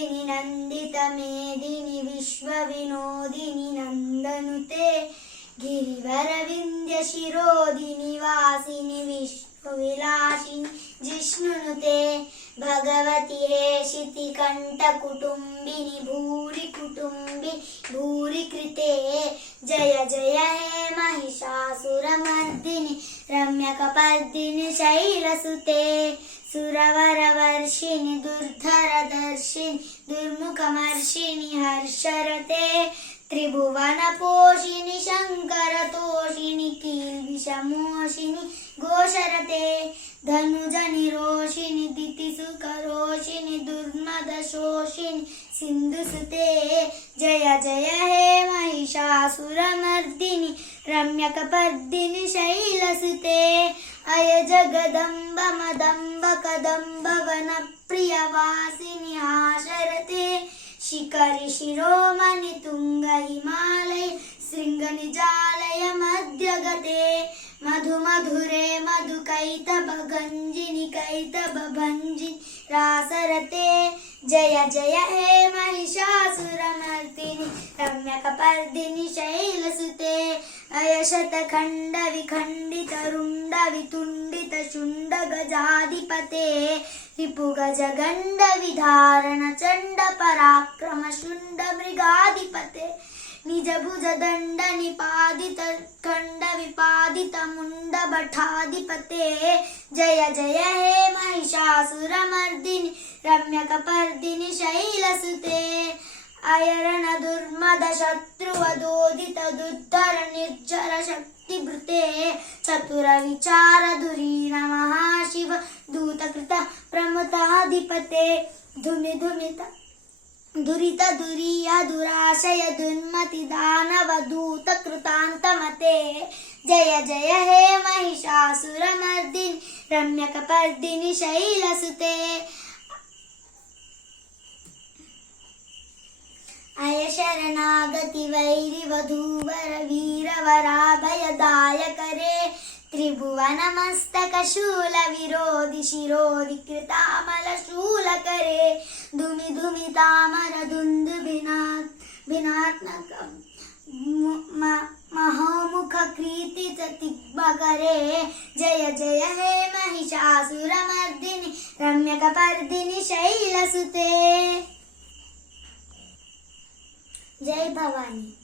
नंदिनी नंदित मेदिनी विश्व विनोदिनी नंदनुते गिरिवर विंध्य शिरोदिनी वासिनी विश्व विलासिनी जिष्णुनुते भगवती हेशिति कंठ कुटुंबिनी भूरि कुटुंबी भूरि कृते जय जय हे महिषासुरमर्दिनि रम्यकपर्दिनि शैलसुते सुरवरवर्षिणि दुर्धरदर्शिनि दुर्मुखमर्षिणि हर्षरते त्रिभुवनपोषिणि शङ्करतोषिणि कील्विषमोषिणि घोषरते धनुजनिरोषिणि दितिसुकरोषिणि दुर्मदशोषिणि सिन्धुसुते जय जय हे महिषासुरमर्दिनि रम्यकपर्दिनि शैलसुते अय जगदम्ब मदम्ब कदम्ब वनप्रियवासिनि हाशरते शिखरि शिरोमणि तुंग हिमालय शृंगनिजालय मध्यगते मधु मधुरे मधुकैतभ गंजिनि कैतभ भंजिनि रासरते जय जय हे महिषासुरमर्दिनि रम्यकपर्दिनि शैलसुते अयशतखंड विखंडित रुंड वितुंडित शुंड गजाधिपते रिपुगज गंड विधारण चंड पराक्रम शुंड मृगाधिपते निज भुज दंड निपादित खंड विपादित मुंड भटाधिपते जय जय हे महिषासुरमर्दिनि रम्यकपर्दिनि शैलसुते अयरण दुर्मद शत्रुवदोदित दुद्धर निर्जर शक्तिभृते चतुर विचार धुरीण महाशिव दूतकृत प्रमुताधिपते धुनि धुमित दुरित दुरीय दुराशय दुन्मति दानव दूत कृतांतमते जय जय हे महिषासुरमर्दिनि रम्यकपर्दिनि शैलसुते अय शरणागति वैरि वधूवर वीरवराभयदायकरे त्रिभुवन मस्तक शूल विरोधि शिरोधि कृतामल शूल करे धुमि धुमि तामर धुंदु भिनात्मक महोमुख कृति तिग्मकरे जय जय हे महिषासुरमर्दिनि रम्यकपर्दिनि शैलसुते जय भवानी।